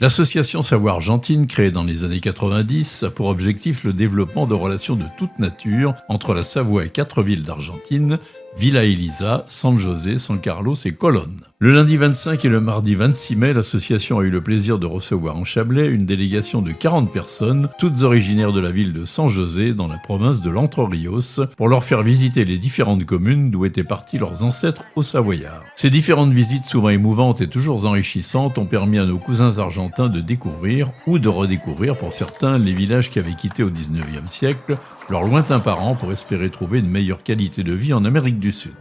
L'association Savoie Argentine, créée dans les années 90, a pour objectif le développement de relations de toute nature entre la Savoie et 4 villes d'Argentine, Villa Elisa, San José, San Carlos et Colón. Le lundi 25 et le mardi 26 mai, l'association a eu le plaisir de recevoir en Chablais une délégation de 40 personnes, toutes originaires de la ville de San José, dans la province de l'Entre Ríos, pour leur faire visiter les différentes communes d'où étaient partis leurs ancêtres aux Savoyards. Ces différentes visites, souvent émouvantes et toujours enrichissantes, ont permis à nos cousins argentins de découvrir, ou de redécouvrir pour certains, les villages qu'avaient quittés au XIXe siècle leurs lointains parents pour espérer trouver une meilleure qualité de vie en Amérique du Sud.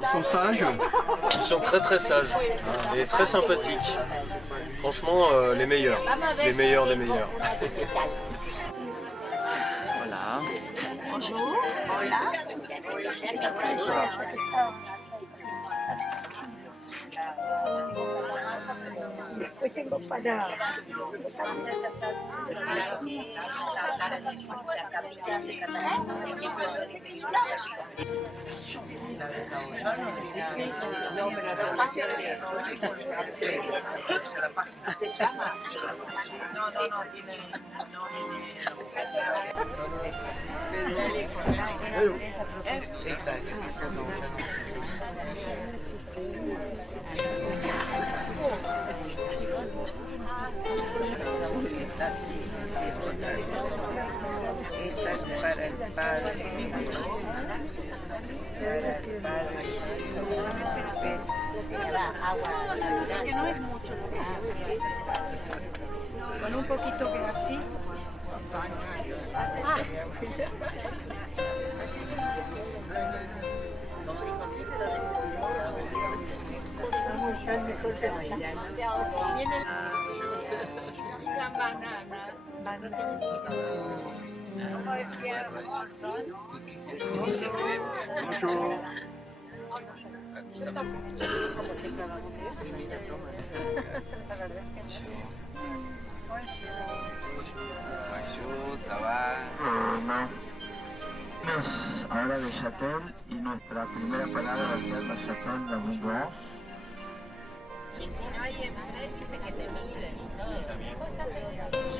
Ils sont sages. Ils sont très sages et très sympathiques. Franchement, les meilleurs. Les meilleurs des meilleurs. Voilà. Bonjour. Hola. Hoy tengo para se llama. No, tiene. Que no es mucho. Con un poquito que así. La banana. Como decía Wilson. Bonjour. Bonjour, ça va? Ahora de Châtel y nuestra primera parada va a ser la Châtel de Abundance. Y si no hay enfrente, viste que te miren y todo.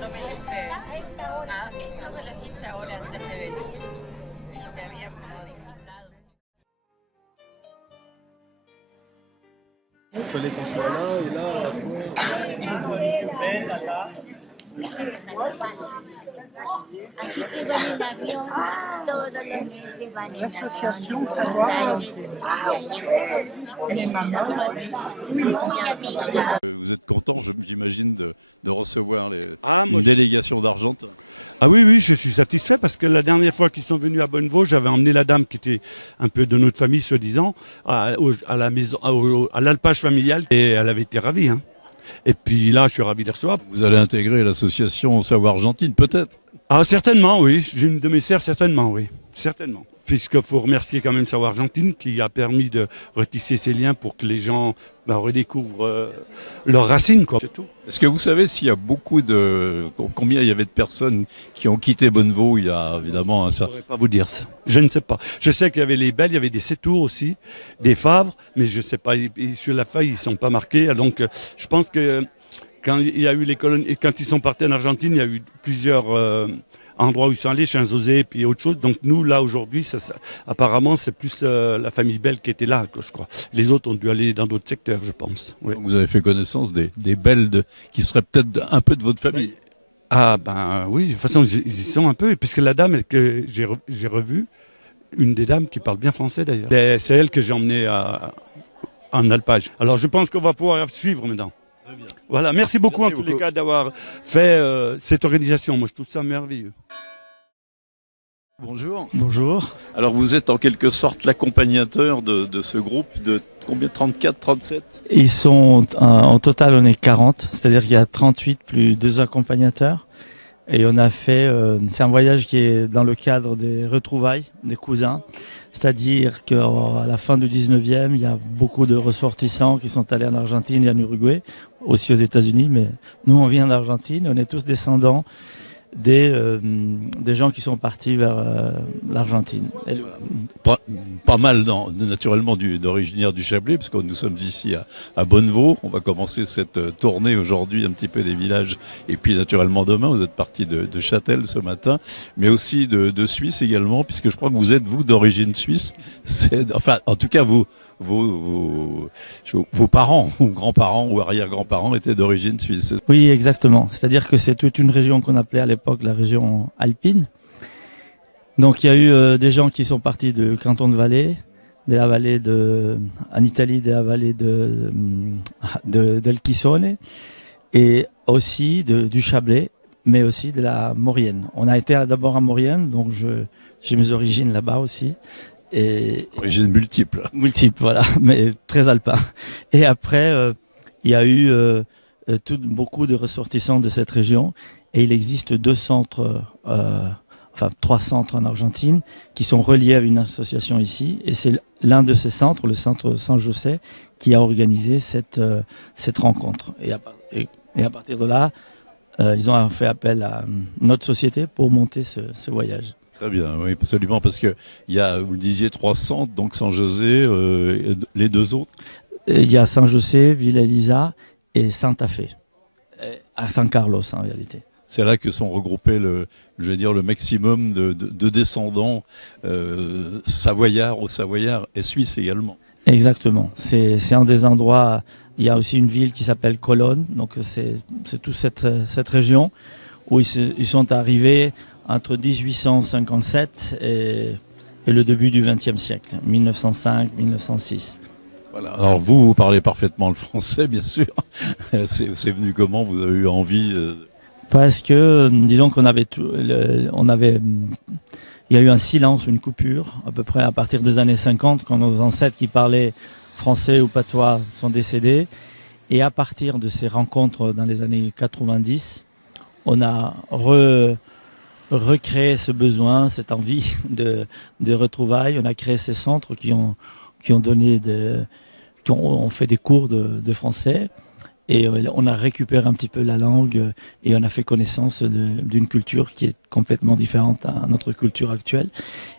Yo me las hice. Esto me las hice ahora antes de venir. Y te había modificado. Así que van en avión todos los meses, van en L'association Vous êtes content, j'imagine, de recevoir Moi, une délégation d'Argentins. Ah oui, je suis satisfait parce que la dernière fois qu'ils sont venus à Bonnevaux, j'avais emmené la dame qui était un peu de notre famille, soi-disant, à la maison, à l'alpage familial, et elle avait été ravie. Hein. Et puis là, je suis ravi de les recevoir. Vous allez intégrer l'association Savoie Argentine, peut-être? Ah, certainement, oui. J'ai une de mes sœurs, certainement, oui. Certainement. Puisqu'il faut remercier quand même Savoie Argentine qui a permis de retisser ces liens pour que les gens redécouvrent leurs racines, quoi. C'est tout. Est-ce que vous savez s'il y a combien il y avait de personnes qui ont quitté Bonnevaux il y a évidemment un Je ne certain... pourrais pas vous dire ça. Je ne sais pas. Je sais qu'il y avait les Belles, il y avait des Sétours aussi, des Favres, mais je ne sais pas. Sur la feuille, ils ne sont pas marqués. Donc, je pense que quand il y a eu les colonies, et quand ils sont partis en Argentine, il y a eu plusieurs endroits où ils sont allés, San José et puis autre chose. Donc nous, là, aujourd'hui, apparemment, c'est plus la famille Belle qui était là, je crois. Les autres ont dû aller dans d'autres secteurs, je pense. Oui. Vous avez fait connaissance des Belles qui seraient peut-être un peu de votre famille? Ah ben oui, de toute façon, ils y sont un peu, puisque la dame que j'ai revue, une des dames qui parle bien français d'ailleurs, c'est elle que j'ai emmenée en alpage. Alors je pense qu'on va pouvoir suivre maintenant. Voilà, merci beaucoup en tous les cas d'avoir fait cette organisation. Moi, je trouve ça merveilleux. Bonjour. Bonjour. Alors vous êtes en quelque sorte l'accompagnateur de ce groupe de combien? 34, 37? Ils sont, en total, on est 40, c'est-à-dire qu'il y a 38 plus 2 accompagnateurs. Et on a fait, c'est un voyage qui est dans le cadre des retrouvailles des cousins. C'est-à-dire qu'à la fin du 19e, il y a beaucoup de ressortissants qui sont allés en Argentine et en Uruguay, aussi aux États-Unis. Mais nous, on vient d'Argentine, on est tous descendants des gens qui sont partis vers l'Argentine. Pas mal, naturellement, d'originaires du Chablais, parce que nous sommes ici à Bonnevaux. On va commencer cette tournée aujourd'hui un petit peu des villages. Et puis, naturellement, demain, vous êtes partis de Châtel ce matin, mais aussi de Suisse également, puisque je crois que vous êtes, vous, d'origine suisse. Enfin, en tout cas, vos parents, ou grands-parents, ou arrière-grands-parents étaient d'origine suisse. Oui, exactement. C'est-à-dire que c'est toute une région qu'on appelait à l'époque la région alpine. Donc il y a eu des gens qui sont partis du canton de Valais, de la vallée en Italie, de la vallée del Chisone, et aussi du Chablais, mais aussi de la Maurienne. On a été d'abord à Maurienne, donc j'ai mes origines là-bas aussi. Origines multiples. Multiples, voilà, mais très alpin. Et après, il y a eu beaucoup de ressortissants de cette région, et il existe 2 centres, enfin 3 centres en Argentine, qui sont reliés à une association ici, et c'est l'un de ces centres, le centre San José, qui a organisé cette rencontre. Et à partir de là, ils ont fait appel à notre société pour monter ce voyage. Très bien, oui, absolument, parce que il y a, vous le disiez, 3 centres, donc San José, les 2 autres. Il y a San José, Villa Elisa et Santa Fe, à San Carlos en réalité. C'est là que sont regroupés le maximum de descendants savoyards ou savoyards et suisses également. Exactement, c'est un des endroits. Il y a aussi une ville qui s'appelle Cologne, donc c'est toute cette région où ils sont arrivés entre 1857 et le début du XXe siècle, 1905-1906. Voilà. Alors vous parlez parfaitement le français, bien sûr. C'est venu comment? Vous avez eu envie Parce que, disons qu'on avait il y a eu un silence, une coupure, à peu près à partir des années 50, quand nos ancêtres qui parlaient français ou patois sont décédés. Et à partir de ces rencontres dans les années 90, on a recréer ce besoin, cette envie de retrouvailles. On a créé ces centres qui ont fait des cours de français, et on a récupéré un petit peu la langue, et on a fait connaissance d'une culture qui est complètement différente à notre culture actuelle.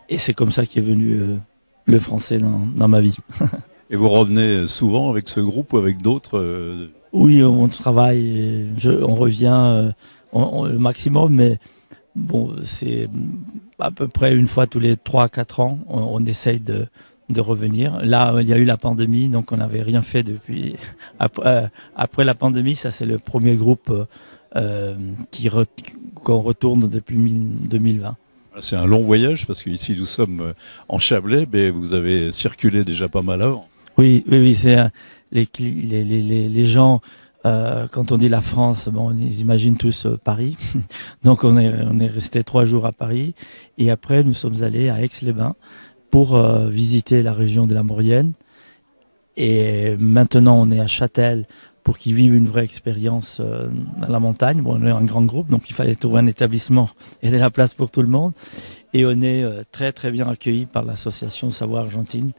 Et c'est comme ça qu'est venu le français dans ma vie. Et vous revenez souvent avec ce groupe ou avec d'autres Oui, on travaille, on revient le maximum, mais bon, c'est à peu près une fois tous les 3-4 ans, on essaye de revenir. Là, il y a eu la pandémie, donc on n'avait rien fait depuis. Après la pandémie, ça c'est le premier groupe qu'on retourne depuis 2020. C'est un long voyage, parce qu'ici nous sommes en Chablais, mais vous avez circulé déjà pas mal avant. Oui, c'est les gens. Quand on dit la France, bon, ils imaginent tous Paris. Donc on est resté 3 jours à Paris, et après nous sommes allés à Aix-les-Bains pour visiter la région de la Maurienne. Et maintenant on est à Châtel pour qu'ils vivent une vraie expérience dans la montagne. Bon, on est un grand groupe, donc il fallait trouver un établissement et de la place pour tout le monde. Et on est très très bien accueillis par l'association Savoie Argentine,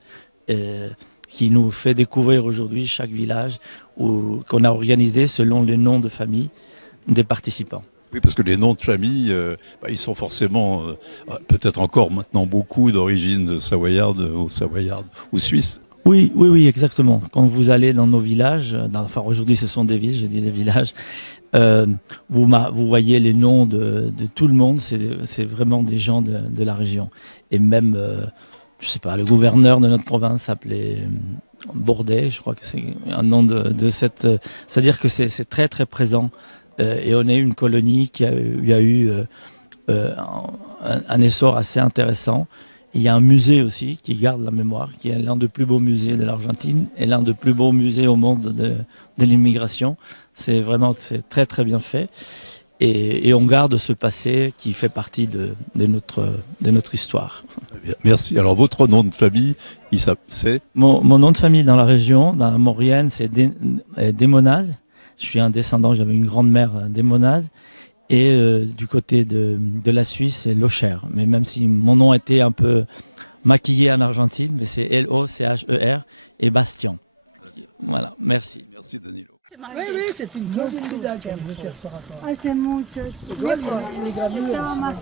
qui nous fait découvrir aujourd'hui chaque village qu'on a organisé selon les noms de famille des participants. Oui, parce que les noms de famille, ils sont forcément, peut-être encore maintenant beaucoup d'origine savoyarde ou suisse. Oui, exactement. Quand vous allez dans nos villages, enfin aujourd'hui ce sont des villes, je dis des villages, vous voyez les noms de tout le monde, c'est vraiment des gens de la région. Et même, je sais pas, le gouverneur de notre province s'appelait Bordet, je crois que c'est un nom de cette... C'est-à-dire que c'est très très présent. Et on est une colonie qui a eu un essor assez intéressant. Il y a un musée aussi qui garde la mémoire, qui est l'un des plus beaux musées de l'Argentine et l'un des plus beaux musées au monde de l'immigration. C'est très très bien fait. Et on garde ce passé qui fait partie de notre histoire. Merci. Alors votre nom de famille, c'est mon nom de famille dans la région, dans la Maurienne, c'est Desmonaz. Je suis un descendant, j'avais une grand-mère Desmonaz. Et du côté de la Suisse, c'est Locher. Mais même si mon nom était un peu maquillé en Argentine, mais c'est Locher et Bastien. Voilà, merci. Merci Danilo. Hace mucho tiempo estaba más...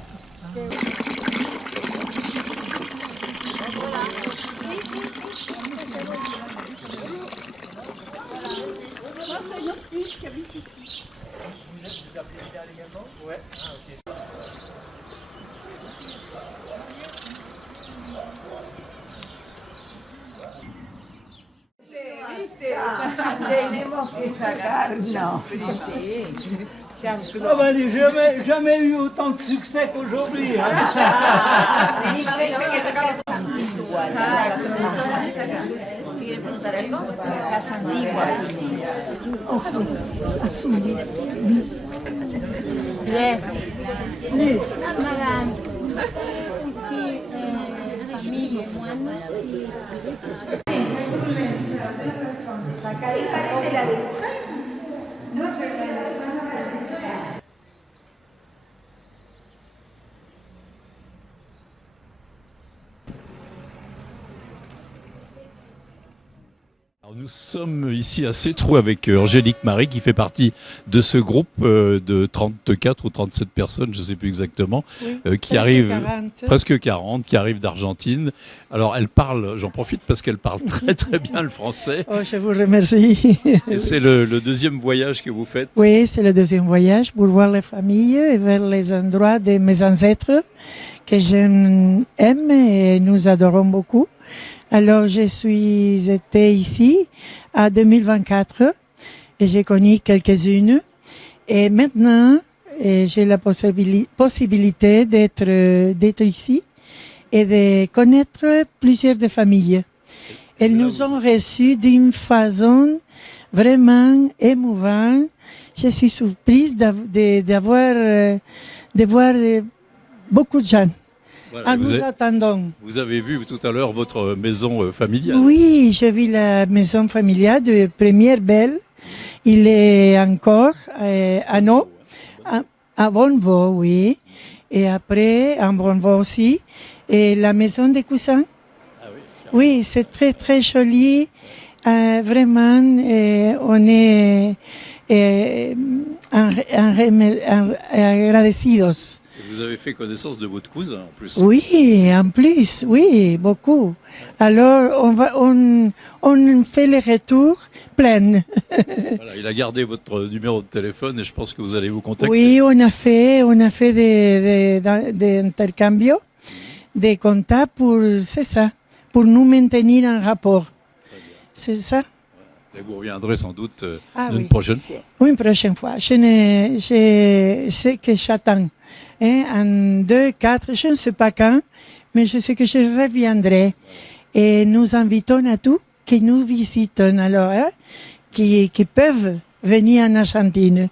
Tenemos que sacarnos. Ah ben, jamais eu autant de succès qu'aujourd'hui. Madame, ici, famille, moine. Alors, nous sommes ici à Sétrou avec Angélique Marie qui fait partie de ce groupe de 34 ou 37 personnes, je ne sais plus exactement, qui arrive presque 40, qui arrive d'Argentine. Alors elle parle, j'en profite parce qu'elle parle très très bien le français. Oh, je vous remercie. Et c'est le deuxième voyage que vous faites? Oui, c'est le deuxième voyage pour voir les familles et vers les endroits de mes ancêtres que j'aime et nous adorons beaucoup. Alors, je suis été ici en 2024 et j'ai connu quelques-unes. Et maintenant, j'ai la possibilité d'être ici et de connaître plusieurs de familles. Elles nous ont reçus d'une façon vraiment émouvante. Je suis surprise de voir beaucoup de gens. Voilà, nous attendons. Vous avez vu tout à l'heure votre maison familiale. Oui, j'ai vu la maison familiale de Première Belle. Il est encore à nous, à Bonneveau, oui. Et après, à Bonneveau aussi. Et la maison des cousins. Ah oui, oui, c'est très, très joli. Vraiment, on est agradecidos. Vous avez fait connaissance de votre cousin en plus. Oui, en plus, oui, beaucoup. Alors, on fait les retours pleins. Voilà, il a gardé votre numéro de téléphone et je pense que vous allez vous contacter. Oui, on a fait des intercambios, des contacts c'est ça, pour nous maintenir en rapport. C'est ça. Et vous reviendrez sans doute oui. prochaine fois. Oui, une prochaine fois. Je sais que j'attends. En 2, 4, je ne sais pas quand, mais je sais que je reviendrai. Et nous invitons à tous qui nous visitent, alors, qui peuvent venir en Argentine.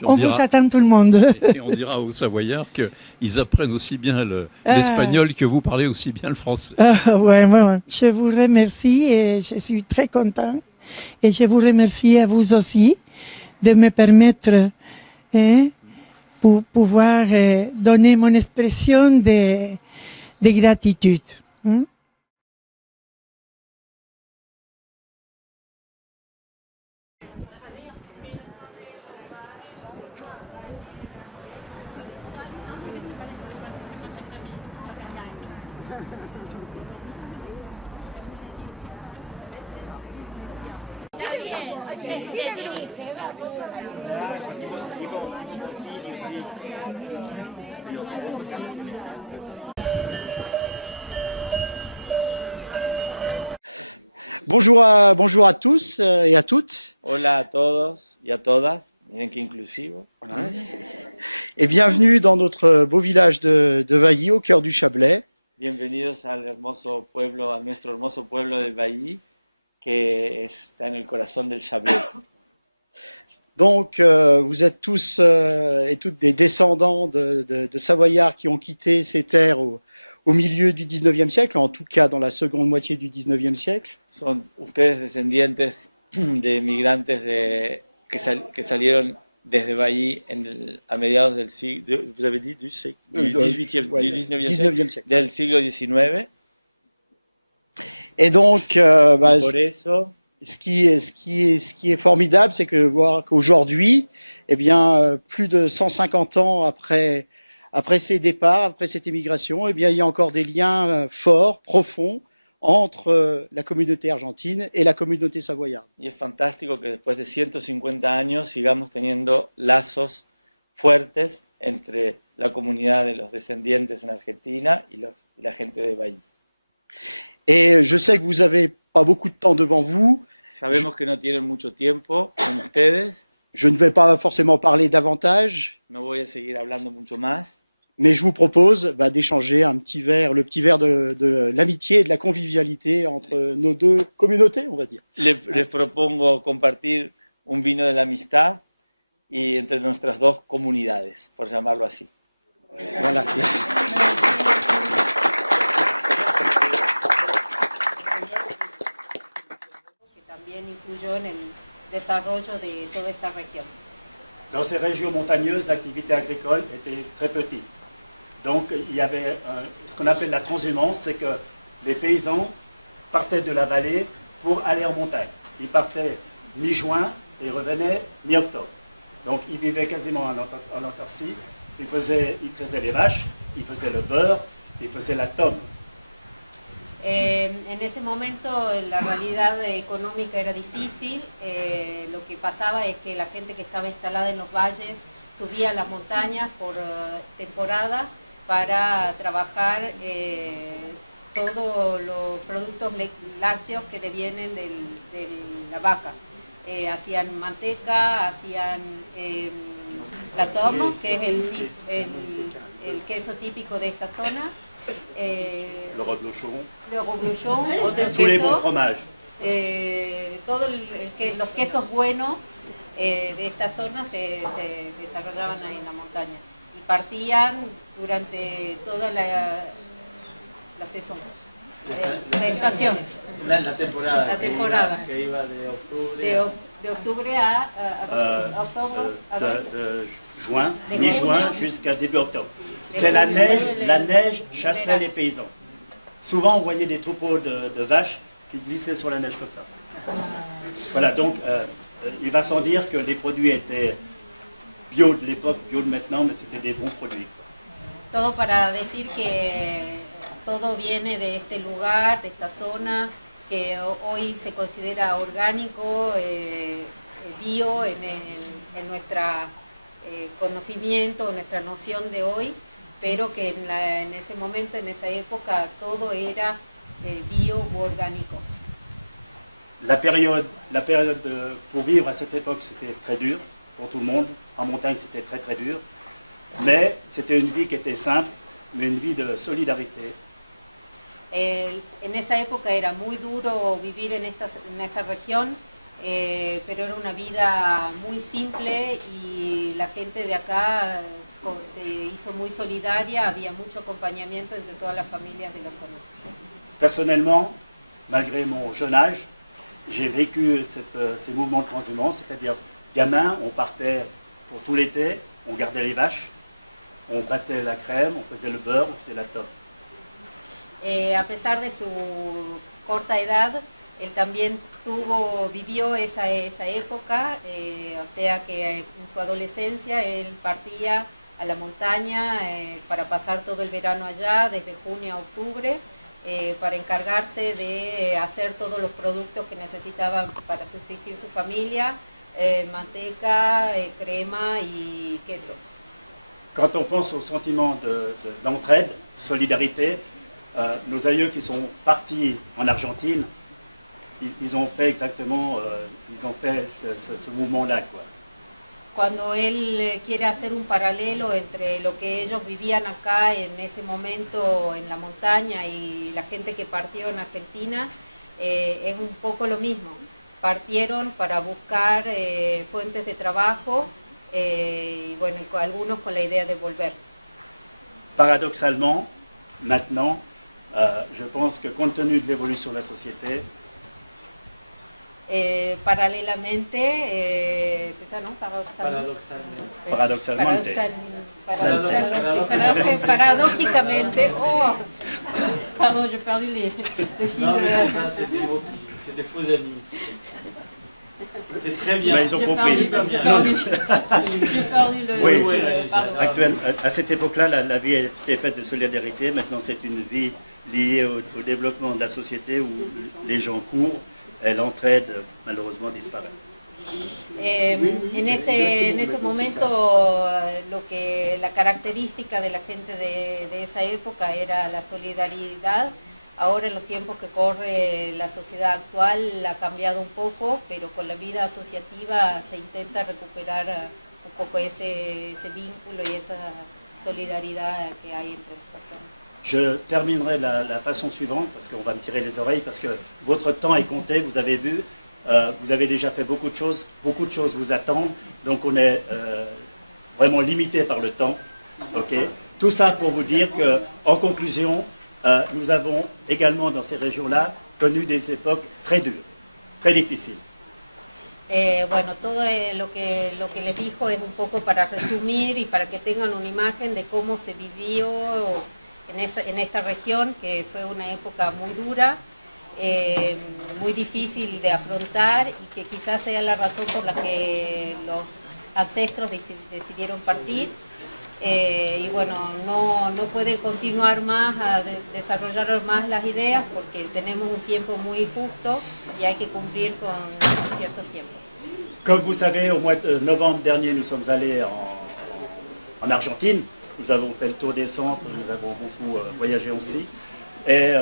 Voilà, on vous attend tout le monde. Et on dira aux Savoyards qu'ils apprennent aussi bien l'espagnol que vous parlez aussi bien le français. Ouais. Je vous remercie et je suis très content. Et je vous remercie à vous aussi de me permettre pour pouvoir donner mon expression de gratitude. Bonjour à tous et à toutes. Hola a todos y a todas. Miren qué inclusivo. Voilà. Et bienvenue dans notre beau village de Bailly, au cœur du Chablais. Bienvenidos al nuestro hermoso pueblo de Bailly, que está en el corazón del Chablais. Donc, vous êtes tous et toutes des descendants de Savoyards qui ont quitté ces terres au milieu du 19e siècle, en tout cas dans la seconde moitié du 19e siècle. Son ustedes descendientes de migrantes que salieron desde Bailly a mediados del siglo, vous avez dit du 19e siècle, del siglo XIX. Et donc, por eso, Ce qui est formidable, c'est que voir qu'aujourd'hui, eh bien, plus de 150 ans après ces départs, après cette émigration, eh bien, il y a encore des liens forts, profonds entre la communauté argentine et la communauté savoyarde. Y es fantástico que después de 150 años sigamos teniendo lazos fuertes entre la comunidad de los descendientes en Argentina y la gente de Bahí. Et je sais que vous n'avez pas beaucoup de temps devant vous. Sabemos que no tienen mucho tiempo con ustedes. Je ne vais pas forcément parler davantage. No voy a seguir hablando mucho más. Mais je vous propose d'échanger un petit verre, le petit verre de l'amitié et de la convivialité entre nos deux communautés, on va dire. Les propongo compartir un vino de la amistad y entre nuestras dos comunidades, por llamarlo así. Voilà. Que también influyó en el desarrollo de toda esta región. Dans ces régions montagneuses, l'activité agricole était très petite. Donc il y avait ce qu'on appelle la transhumance, c'est que les paysans partaient de la vallée pour aller en montagne. Ils partaient mi-juin et revenaient mi-octobre. Donc ils vivaient quasiment en autarcie. Ils faisaient les vaches, ils faisaient le beurre, ils faisaient la tome. En ese momento la realidad económica era difícil, lo que pasaba es que la gente que estaba instalada en los valles subía a las montañas por temporada para trabajar todos los productos lácteos que devienen de la vaca. Hacían manteca, hacían la tome, que es el queso típico de esta zona. Le reblochon, otro tous les queso, bons fromages. Todos los quesos buenos de esta zona se desarrollaban ahí en la montaña y partían durante toda la sesión, la estación, La temporada. La temporada. Que iba de octubre. De octubre a octubre, De juin, de mi-juin junio. jusqu'à début octobre. C'est la neige chassait les paysans. Souvent on voyait des troupeaux de vaches qui glissaient sur la neige comme ça. Voilà, donc il va sans dire que les produits étaient bio de l'époque, bio de maintenant, mais c'était des bons produits. Todo para decir que todo viene de este lugar, de esta zona, que hoy se considera orgánico, bio en nuestra conocimiento, nuestra noción de hoy, pero que en ese momento, en esa época, todo era bio u orgánico. La période pour vivre à cette époque, c'était très dur pour tout le monde. En montagne, c'était très très dur. Mais c'était une vie qui était simple, mais une vie de solidarité. En esa época era muy duro vivir en esta región, pero era una vida muy simple y la gente de acá se hizo muy solidaria, había mucho acompañamiento entre todas las familias de la zona. Personnellement, malgré mon jeune âge, j'ai vécu ces mouvements de transhumance, c'est-à-dire gamin, on partait pour tout l'été, on gardait les vaches, on battait la crème, on faisait le beurre, on faisait la tome. A pesar de su corta edad, él también vivió esa época, o sea que en su adolescencia él partía a la montaña para pasar todo el verano allá, desde junio a octubre, para encargarse de hacer todos los productos que necesitaban para subsistir su familia, manteca, crema y quesos. Quand on pense au sentiment d'entraide, solidarité, nos aïeux qui sont partis en Argentine, ils ont fait exactement, ils ont fait ce mouvement-là, quoi. Cuando él quiere hacer un paralelo entre lo que ellos vivían acá en ese momento en la montaña y la gente que partió en Argentina, es un poco lo mismo. Partieron para buscar fuentes de trabajo y bueno, y algunos con la idea de volver. Paradoxalement, maintenant, je pense que compte tenu de l'évolution de la société, paralelamente, c'est ça, non? Paradójicamente, oh, pardon, j'ai perdu le fil. c'est des faux amis. C'est très bien. Mais ils ont compris. J'ai perdu le... Oui, pardon. à cette époque-là, la vie était faite de solidarité. Maintenant, c'est une vie liée au développement de la société où les gens courent et l'entraide, malheureusement, disparaît. En ese momento la característica de la gente de esa época era la solidaridad. Ahora en los tiempos que corre la sociedad actual ha cambiado un poco, pero con la vida asociativa se intenta recuperar un poco ese vínculo y esa solidaridad que hay entre las personas. Je terminerai la façon suivante, parce qu'on va me tirer les oreilles, parce que votre temps est compté, vous avez vu, vous avez déjà fait beaucoup de choses vous attendent, donc on est vraiment limité par le temps. Okay. Tout ça pour vous dire qu'en conclusion, nous avons également dans ces régions-là connu des époques très dures, très difficiles. Bueno, todo lo que les dijo es un poco para resumir y para que tengan una imagen de cómo se vivió en esta región, que fue una época muy dura, muy difícil de afrontar y que quizás sea la razón por la que los ancestros decidieron partir. Y bueno, no pueden continuar más a desarrollar más las ideas porque tenemos un tiempo muy justo y hay que cumplir con ciertos tiempos. Comme vous savez, au mois de novembre dernier, nous sommes allés en Argentine. Nous avons fait le tour des centres, nous avons beaucoup voyagé aussi. Et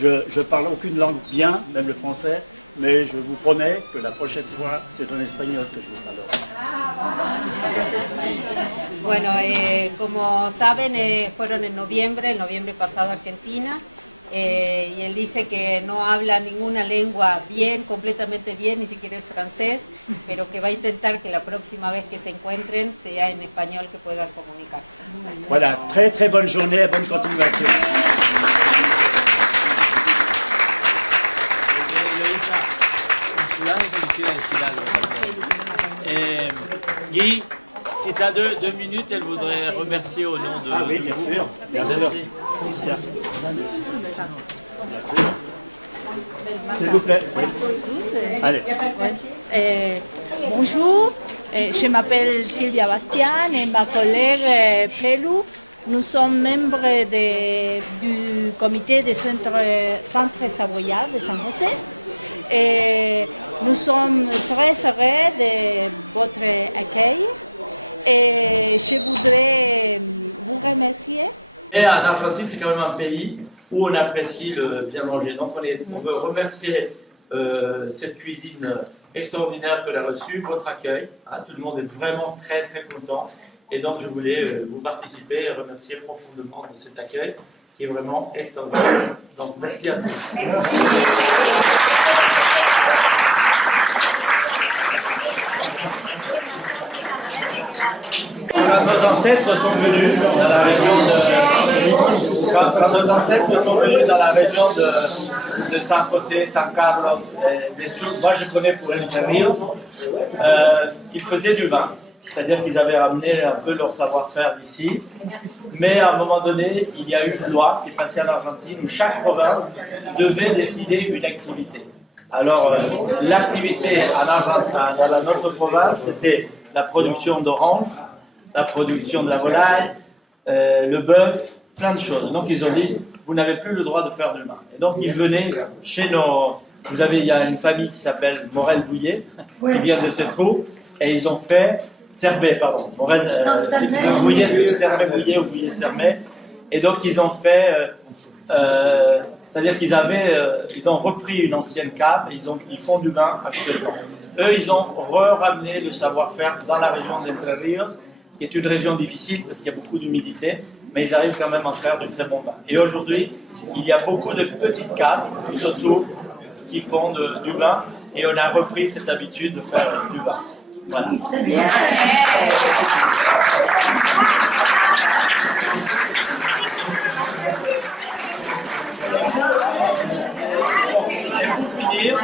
je parle aucune langue bien, même le français, mais je vous promets que la prochaine fois, c'est en espagnol que je vous parlerai. Bueno, como saben, fueron en noviembre, el noviembre pasado a Argentina, y él dice que no habla ninguna lengua bien, completamente bien, ni siquiera el francés, pero que va a intentar que la próxima vez que se encuentren sea en español que puedan comunicarse. Voilà, très très bonne journée, bonne continuation. Guy, si tu as deux minutes, elle voudrait remercier au nom de... Ah oui, bien sûr. Bien Merci. S'il vous plaît. Oui. Allez. Bonjour, je m'appelle Sylvia Bastian et ma collègue Pelou. Nous sommes membres du comité du centre savoyard de San José. Et nous sommes très heureux de votre accueil et je voudrais vous remercier. Et en Argentine, c'est quand même un pays où on apprécie le bien manger. Donc on veut remercier cette cuisine extraordinaire que l'on a reçue, votre accueil. Hein, tout le monde est vraiment très très content. Et donc je voulais vous participer et remercier profondément de cet accueil qui est vraiment extraordinaire. Donc merci à tous. Quand nos ancêtres sont venus dans la région de San José, San Carlos, des Sud, moi je connais pour Entre Ríos, ils faisaient du vin. C'est-à-dire qu'ils avaient ramené un peu leur savoir-faire d'ici. Mais à un moment donné, il y a eu une loi qui est passée en Argentine où chaque province devait décider une activité. Alors, l'activité dans notre province, c'était la production d'oranges, la production de la volaille, le bœuf, plein de choses. Donc ils ont dit, vous n'avez plus le droit de faire du vin. Et donc ils venaient chez nos... il y a une famille qui s'appelle Morel-Bouillet, qui vient de cette roue, et ils ont fait... Serbet, pardon. Bouillet, Serbet-Bouillet ou Bouillet-Sermet. Et donc ils ont fait... c'est-à-dire ils ont repris une ancienne cave, et ils font du vin actuellement. Eux, ils ont ramené le savoir-faire dans la région d'Entre Ríos, qui est une région difficile parce qu'il y a beaucoup d'humidité, mais ils arrivent quand même à faire du très bon vin. Et aujourd'hui, il y a beaucoup de petites caves, surtout, qui font du vin, et on a repris cette habitude de faire du vin. Voilà. Pour finir,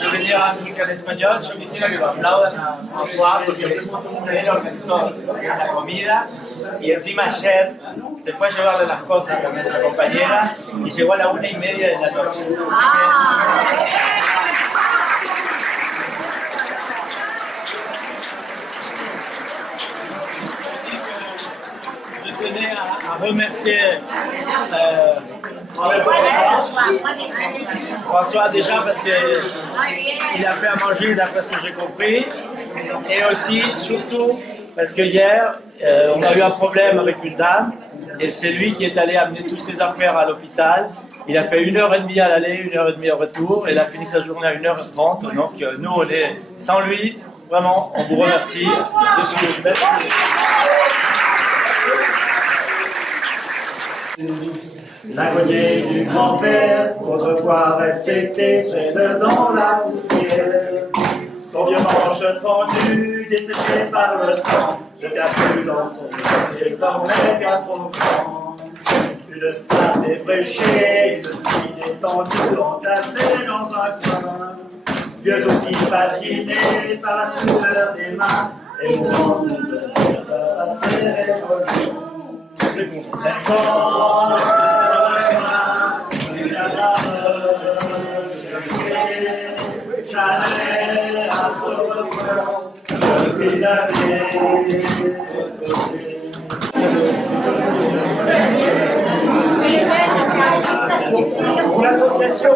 je vais dire un truc en espagnol. Yo quisiera que lo aplaudan a François porque él organizó la comida y encima ayer se fue a llevarle las cosas a nuestra compañera y llegó a la 1:30 de la noche. Así que je tenais à remercier François déjà parce qu'il a fait à manger d'après ce que j'ai compris, et aussi surtout parce que hier on a eu un problème avec une dame et c'est lui qui est allé amener toutes ses affaires à l'hôpital. Il a fait 1h30 à l'aller, 1h30 au retour, et il a fini sa journée à 1h30. Donc nous on est sans lui, vraiment on vous remercie de ce que vous faites. L'inconnu du grand-père, autrefois respecté, traîne dans la poussière. Son vieux manche pendu, desséché par le temps, je plus dans son cœur, désormais bien trop grand. Une sainte défraîchée, une scie détendue, entassée dans un coin. Vieux aussi patiné par la sueur des mains, et mourant de douleur à ses révolutions. J'allais à Stockholm, je suis allé. L'association.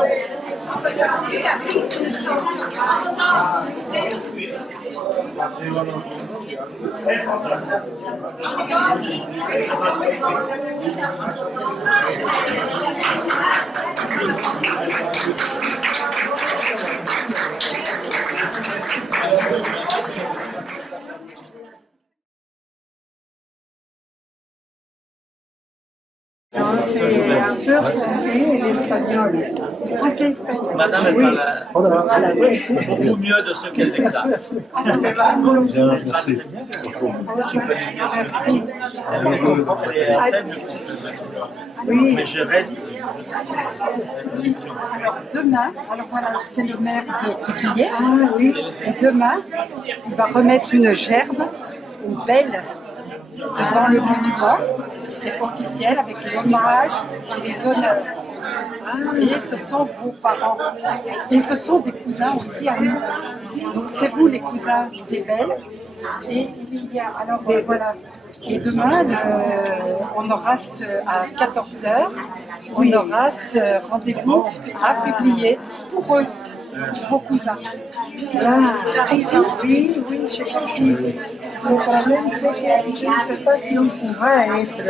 C'est un peu français et espagnol. Français espagnol. Madame, elle parle beaucoup mieux de ce qu'elle déclare. Merci. Oui. Mais je reste. Alors demain, alors voilà, c'est le maire de Pépinier. Ah oui. Et demain, il va remettre une gerbe, une belle, devant le monument. C'est officiel avec les hommages et les honneurs. Et ce sont vos parents. Et ce sont des cousins aussi à nous. Donc c'est vous les cousins des Belles. Et il y a, alors voilà. Et demain, on aura à 14h, on aura ce rendez-vous à publier pour eux, pour vos cousins. Ah, oui, oui, j'ai compris. Le problème, c'est que je ne sais pas si on pourra être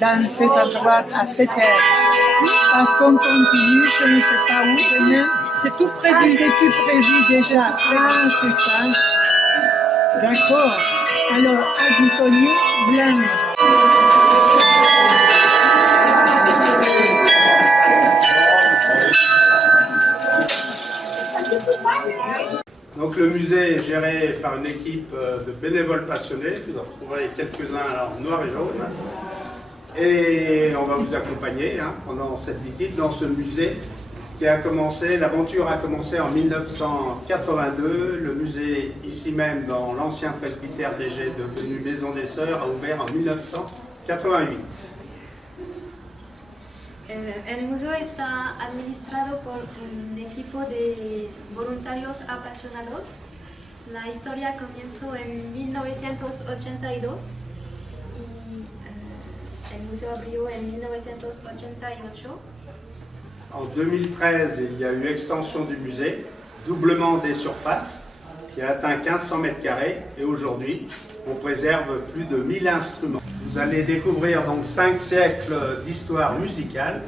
dans cet endroit à 7 heures. Parce qu'on continue, je ne sais pas où demain. C'est tout prévu. Ah, c'est tout prévu déjà. Ah, c'est ça. D'accord. Alors, Antonius Blanc. Donc le musée est géré par une équipe de bénévoles passionnés. Vous en trouverez quelques-uns en noir et jaune. Et on va vous accompagner pendant cette visite dans ce musée qui a commencé, l'aventure a commencé en 1982. Le musée, ici même dans l'ancien presbytère des Gets, devenu Maison des Sœurs, a ouvert en 1988. El museo está administrado por un equipo de voluntarios apasionados. La historia comenzó en 1982 y el museo abrió en 1988. En 2013, il y a eu extension du musée, doublement des surfaces, qui a atteint 1500 mètres carrés, et aujourd'hui, on préserve plus de 1000 instruments. Vous allez découvrir donc 5 siècles d'histoire musicale,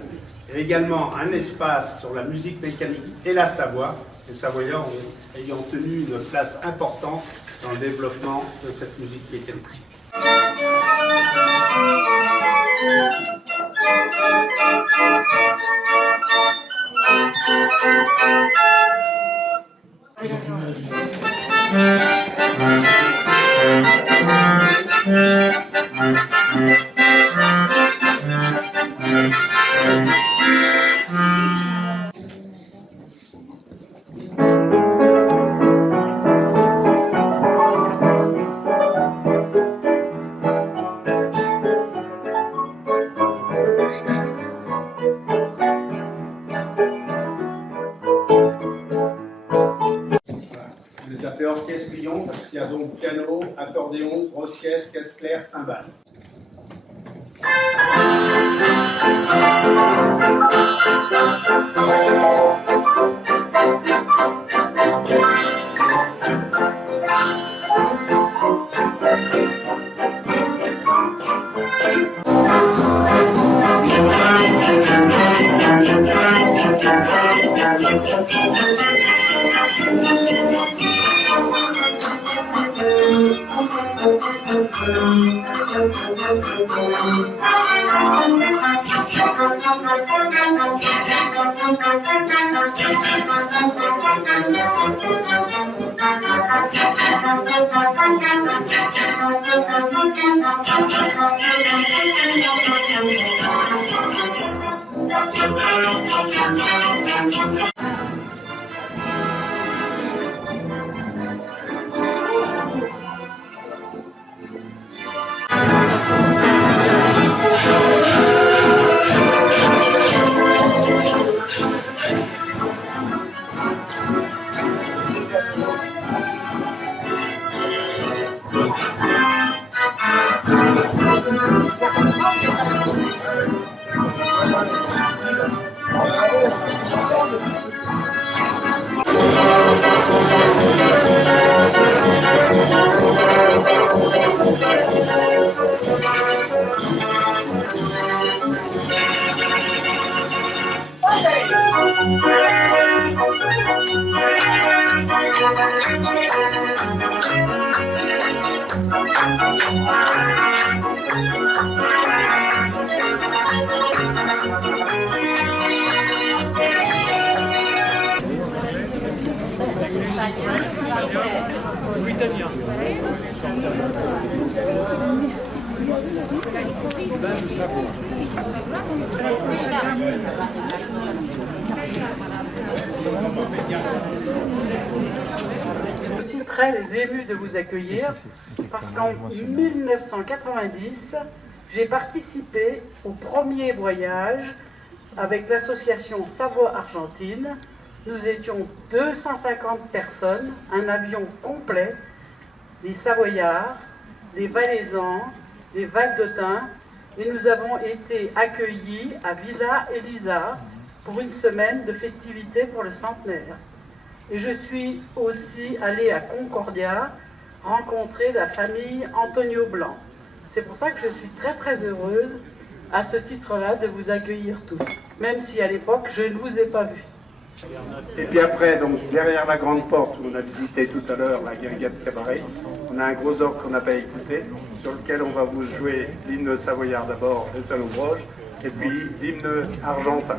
et également un espace sur la musique mécanique et la Savoie, les Savoyards ayant tenu une place importante dans le développement de cette musique mécanique. orchestrion parce qu'il y a donc piano, accordéon, grosse caisse, caisse claire, cymbale. Je suis très ému de vous accueillir parce qu'en 1990, j'ai participé au premier voyage avec l'association Savoie-Argentine. Nous étions 250 personnes, un avion complet, des Savoyards, des Valaisans, des Valdôtains, et nous avons été accueillis à Villa Elisa pour une semaine de festivités pour le centenaire. Et je suis aussi allée à Concordia rencontrer la famille Antonio Blanc. C'est pour ça que je suis très très heureuse à ce titre-là de vous accueillir tous, même si à l'époque je ne vous ai pas vus. Et puis après, donc derrière la grande porte où on a visité tout à l'heure la guinguette cabaret, on a un gros orgue qu'on n'a pas écouté, sur lequel on va vous jouer l'hymne savoyard d'abord, les Saint-Louvroges, et puis l'hymne argentin.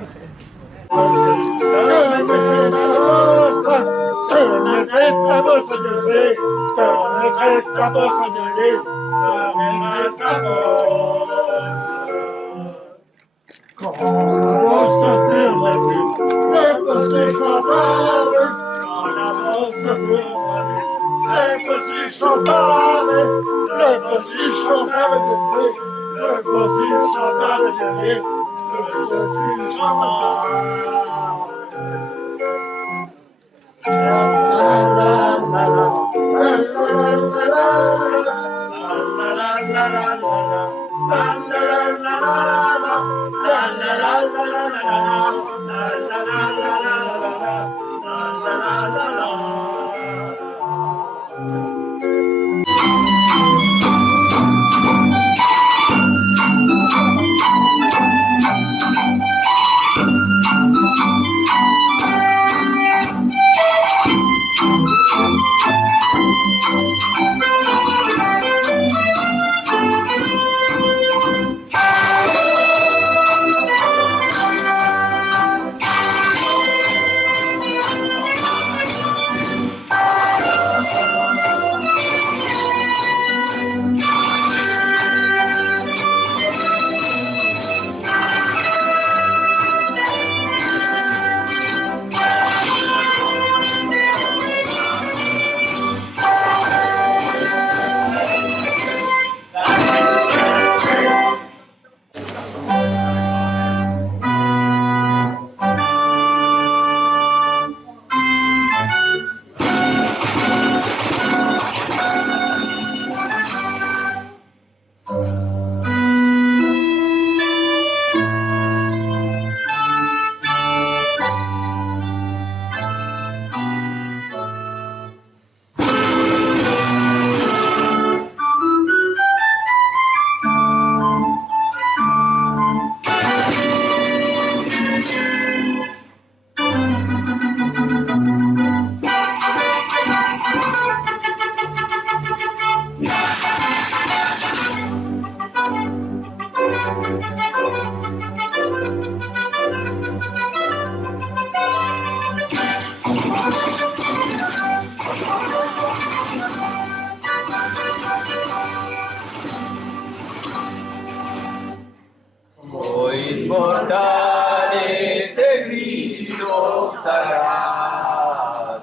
sagrado.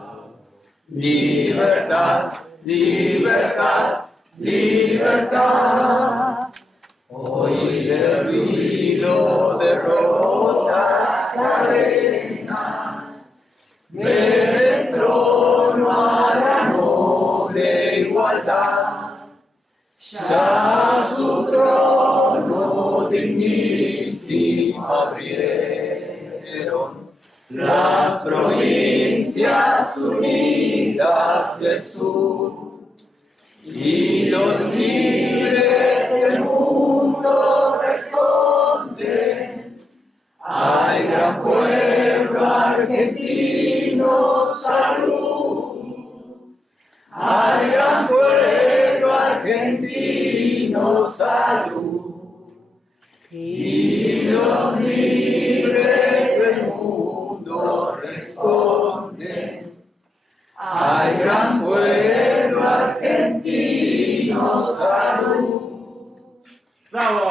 Libertad, libertad, libertad. Oír el ruido de rotas cadenas, ver el trono a la noble igualdad. Ya su trono dignísimo abrieron las provincias unidas del sur, y los libres del mundo responden: ay, gran pueblo argentino, salud. Ay, gran pueblo argentino, salud. Y los libres del mundo responden: ay, gran pueblo argentino, salud. ¡Bravo!